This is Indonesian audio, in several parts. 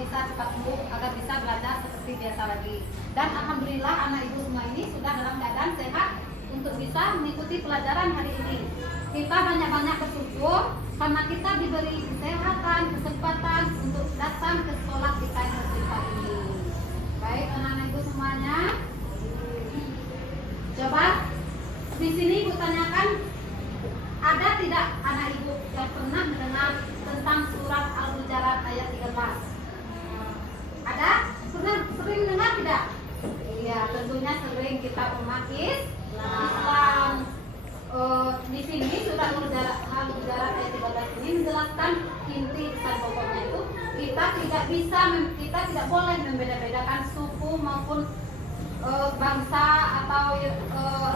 bisa cepat sembuh agar bisa belajar seperti biasa lagi. Dan alhamdulillah anak ibu semua ini sudah dalam keadaan sehat untuk bisa mengikuti pelajaran hari ini. Kita banyak-banyak bersyukur karena kita diberi kesehatan, kesempatan untuk datang ke sekolah kita yang berlimpah ini. Baik anak-anak ibu semuanya, coba di sini ibu tanyakan, ada tidak anak ibu yang pernah mendengar tentang surat Al-Hujurat ayat 13? Ada? Pernah sering dengar tidak? Iya, tentunya sering. Kita umat Islam. Di sini surat Al-Hujurat ayat 13 ini menjelaskan inti pesan pokoknya itu kita tidak boleh membeda-bedakan suku maupun bangsa atau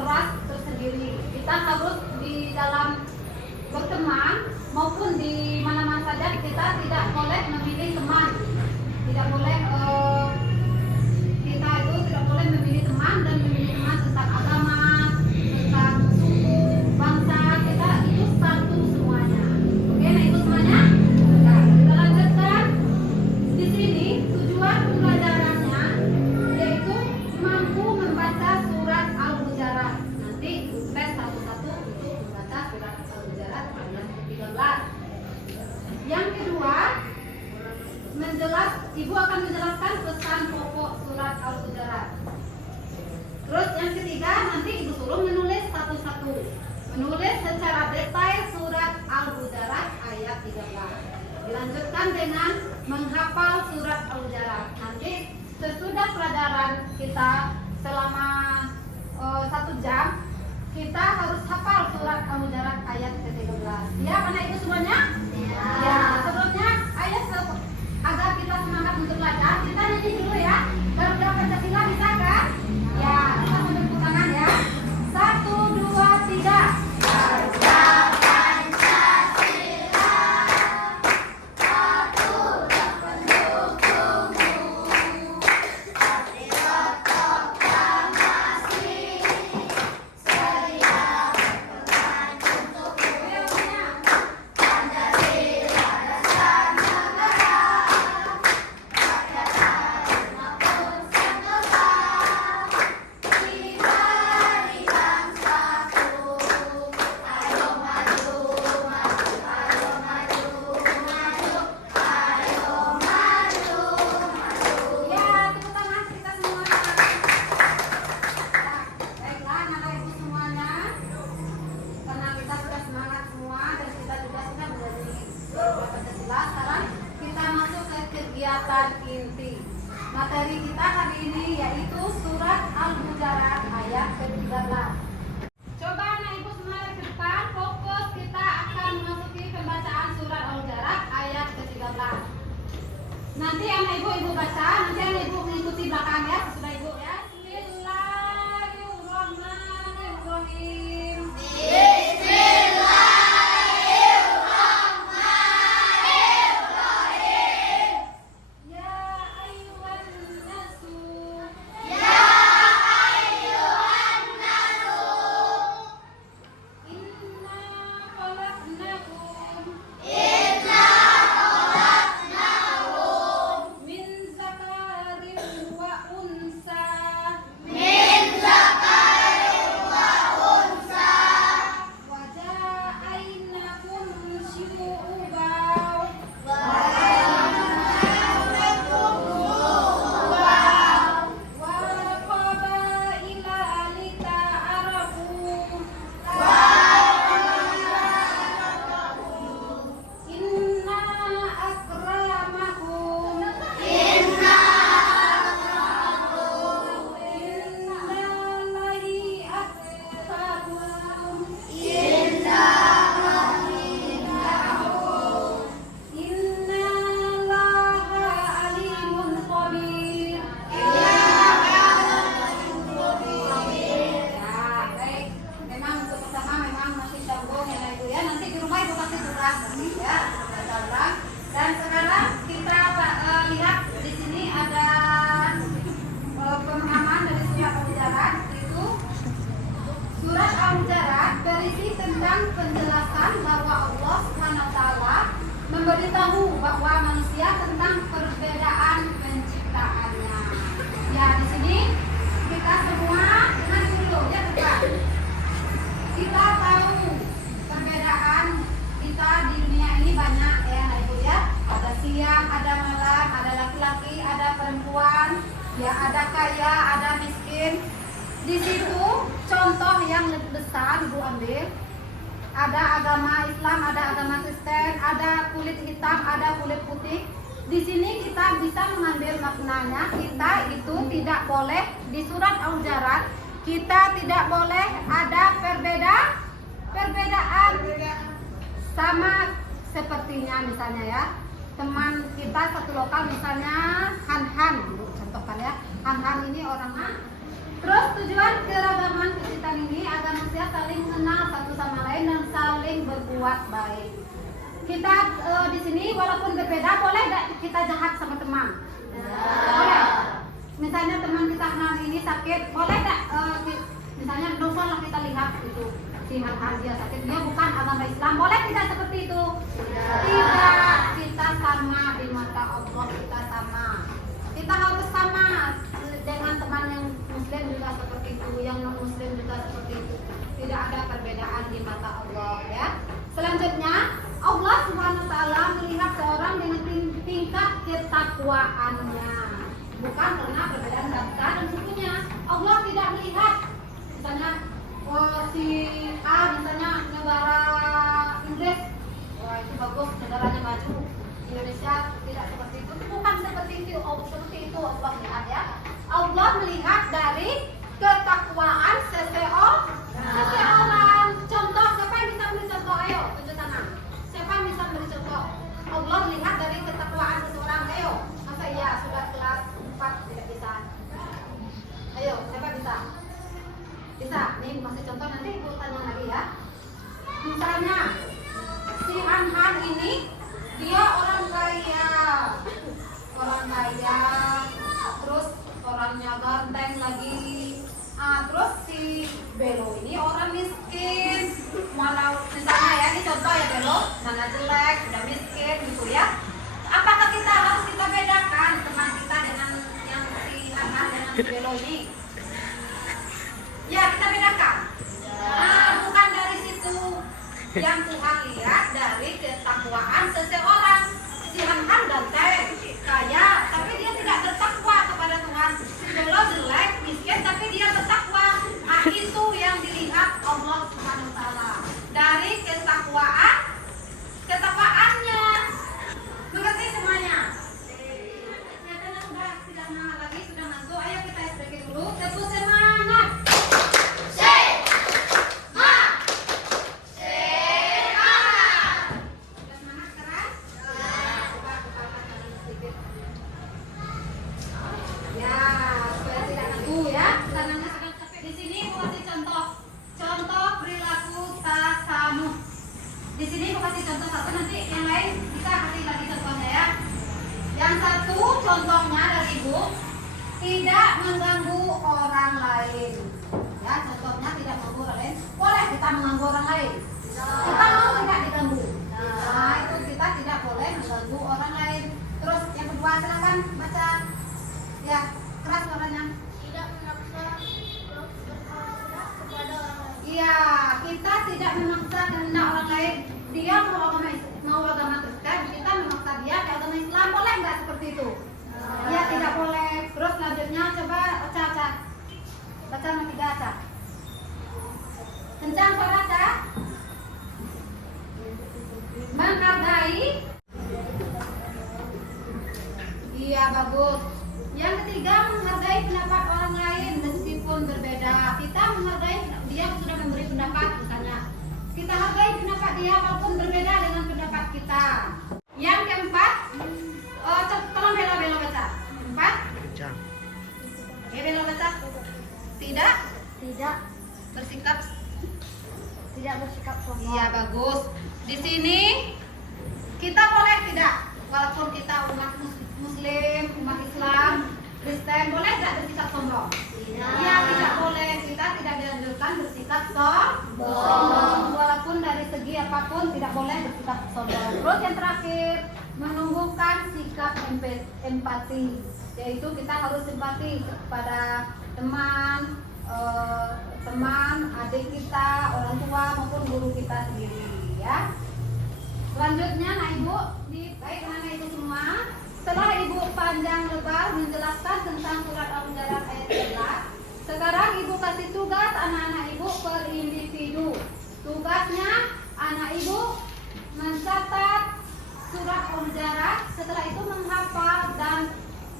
ras tersendiri. Kita harus di dalam berteman maupun di mana-mana saja kita tidak boleh memilih teman, tidak boleh kita itu tidak boleh memilih teman dan memilih teman tentang agama, tentang suku, bangsa. Kita itu satu semuanya. Oke, nah itu semuanya. Nah, kita lanjutkan. Di sini tujuan pembelajarannya yaitu mampu membaca surat Al-Hujurat. Nanti tes satu-satu untuk membaca surat Al-Hujurat ayat 13. Yang kedua, ibu akan menjelaskan pesan pokok surat Al-Hujurat. Terus yang ketiga, nanti ibu suruh menulis satu-satu, menulis secara detail surat Al-Hujurat ayat 13. Dilanjutkan dengan menghafal surat Al-Hujurat. Nanti sesudah pelajaran kita selama 1 jam, kita harus hafal surat Al-Hujurat ayat ke-13. Ya, anak ibu semuanya? Ya, sebelumnya agar kita semangat untuk belajar, kita nyanyi dulu ya. Garuda Pancasila bisa kan? Ya, kita sambil tepuk tangan ya. 1, 2, 3. Garuda Pancasila, satu dan pendukungmu, patriot proklamasi, sedia berperang untukmu. Pancasila dasar negara, rakyat maupun sentosa, kita di bangsaku. Ayo maju, maju, ayo maju, maju, ayo maju, maju. Ya, tepuk tangan kita semua. Baiklah, anak ibu semuanya, karena kita sudah semangat semua dan kita juga sudah menjadi Garuda Pancasila, sekarang kita masuk ke kegiatan inti. Materi kita hari ini yaitu surat Al-Hujurat ayat ke-13. Coba anak ibu semua ke depan, fokus, kita akan memasuki pembacaan surat Al-Hujurat ayat ke-13. Nanti anak ibu baca, nanti anak ibu mengikuti belakang ya, sesudah ibu ya. Bismillahirrahmanirrahim. Ya ayyuhan nasu, inna khalaqnakum min zakarin wa unsa. Ya, ada kaya, ada miskin. Di situ contoh yang lebih besar Ibu ambil. Ada agama Islam, ada agama Kristen, ada kulit hitam, ada kulit putih. Di sini kita bisa mengambil maknanya. Kita itu tidak boleh di surat Al-Hujurat, kita tidak boleh ada perbedaan sama sepertinya misalnya ya. Teman kita satu lokal misalnya Han, contohkan ya. Han ini orang. Terus tujuan keragaman kejutan ini agar manusia saling mengenal satu sama lain dan saling berbuat baik. Kita di sini walaupun berbeda, boleh gak kita jahat sama teman? Boleh. Misalnya teman kita Han ini sakit, boleh gak misalnya dosa lah kita lihat itu si Han dia sakit, dia bukan agama Islam, boleh tidak seperti itu? Tidak, kita sama di mata Allah, kita sama. Kita harus sama dengan teman yang Muslim juga seperti itu, yang non Muslim juga seperti itu. Tidak ada perbedaan di mata Allah ya. Selanjutnya Allah Subhanahu wa taala melihat seorang dengan tingkat ketakwaannya, bukan karena perbedaan bangsa dan sukunya. Allah tidak melihat misalnya si A misalnya negara Inggris, wah itu bagus negaranya maju. Indonesia tidak seperti itu, bukan seperti itu. Allah melihat ya. Allah melihat dari ketakwaan seseorang. Contoh, siapa yang bisa beri contoh? Ayo tunjuk tangan. Siapa yang bisa beri contoh? Allah melihat dari ketakwaan seseorang. Ayo, masa iya sudah kelas 4 tidak bisa? Ayo, siapa bisa? Bisa. Nih masih contoh, nanti ibu tanya lagi ya. Misalnya si Han ini dia orang kaya, terus orangnya ganteng lagi. Terus si Belo ini orang miskin, malah misalnya ya, ini contoh ya, Belo mana jelek, udah miskin gitu ya. Apakah kita harus kita bedakan teman kita dengan yang si Han dengan si Belo ini? Ya, kita bedakan. Bukan dari situ. Yang Tuhan lihat dari ketakwaan seseorang. Si Han ganteng, kaya, tapi dia tidak bertakwa kepada Tuhan. Si Belo jelek, miskin, tapi dia bertakwa. Itu yang dilihat Allah Subhanahu wa taala. Dari ketakwaannya. Mengerti semuanya? Ya, karena sudah tidak semangat lagi, sudah ngantuk. Ayo kita SPG dulu. Terus semangat. Di sini aku kasih contoh satu, nanti yang lain bisa kasih lagi contohnya ya. Yang satu contohnya dari Ibu, tidak mengganggu orang lain. Ya, contohnya tidak mengganggu orang lain. Boleh kita mengganggu orang lain? Kita mau tidak diganggu? Nah, itu kita tidak boleh mengganggu orang lain. Terus yang kedua, silakan baca. Ya, keras suaranya. Tidak memaksa kepada orang lain. Iya, kita tidak memaksa kehendak orang lain. Dia mau agama Kristen, kita memaksa dia ke agama Islam, boleh nggak seperti itu? Iya, tidak boleh. Terus selanjutnya coba baca nomor 3 Aca. Kencang suara Aca. Menghargai. Iya, bagus. Yang ketiga, menghargai pendapat orang lain meskipun berbeda. Kita menghargai dia sudah memberi pendapat misalnya. Kita hargai pendapat dia walaupun berbeda dengan pendapat kita. Yang keempat, tolong Belo baca. 4. Oke, Belo baca. Tidak bersikap sombong. Iya, bagus. Di sini kita boleh tidak, walaupun kita umat Muslim, umat Islam, Kristen, boleh tidak bersikap sombong? Iya, tidak boleh. Kita tidak dianjurkan bersikap sombong. Walaupun dari segi apapun tidak boleh bersikap sombong. Terus yang terakhir, menumbuhkan sikap empati, yaitu kita harus simpati kepada teman, adik kita, orang tua maupun guru kita sendiri ya. Selanjutnya, nah Ibu, baik anak Ibu semua, setelah Ibu panjang menebal menjelaskan tentang surat Al-Hujurat ayat 13. Sekarang ibu kasih tugas anak-anak ibu per individu. Tugasnya anak ibu mencatat surat Al-Hujurat, setelah itu menghafal dan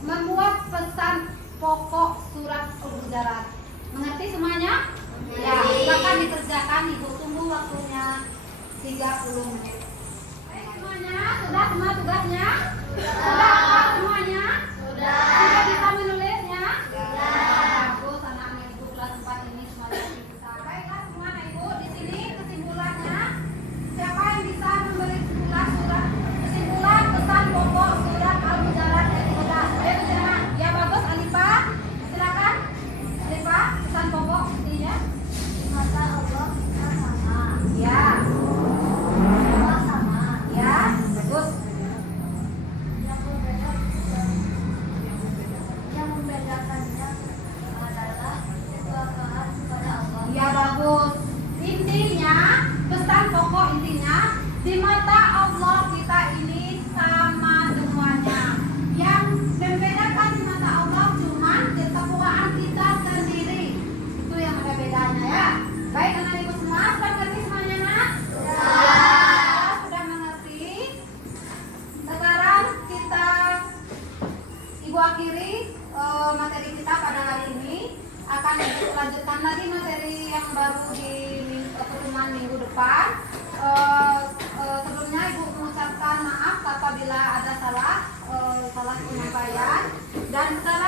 membuat pesan pokok surat Al-Hujurat. Mengerti semuanya? Ya, silakan dikerjakan, ibu tunggu waktunya 30 menit. Baik semuanya, sudah semua tugasnya? Sudah hafal semuanya? Sudah bisa menulisnya? Bagus, anak-anak ibu kelas 4 ini semuanya bisa. Baiklah semua anak ibu, di sini kesimpulannya. Siapa yang bisa memberi kesimpulan pesan pokok surat Al-Hujurat ayat 13? Ayo silakan. Ya bagus, Alifah. Silakan. Alifah, pesan pokok intinya. Mata Allah kita sama. Ya. Allah sama. Ya, bagus. Yang membedakannya adalah ketuhanan kepada Allah. Ya bagus. Intinya, pesan pokok intinya di mata Allah kita ini sama semuanya. Yang membedakan di mata Allah cuma ketakwaan kita sendiri. Itu yang ada bedanya ya. Baik anak ibu semua, sudah mengerti semuanya nak? Ya. Sudah mengerti. Sekarang kita ibu akhiri materi kita pada hari ini. Akan ibu lanjutkan lagi materi yang baru di pertemuan minggu depan. Sebelumnya ibu mengucapkan maaf apabila ada salah penyampaian. Dan sekarang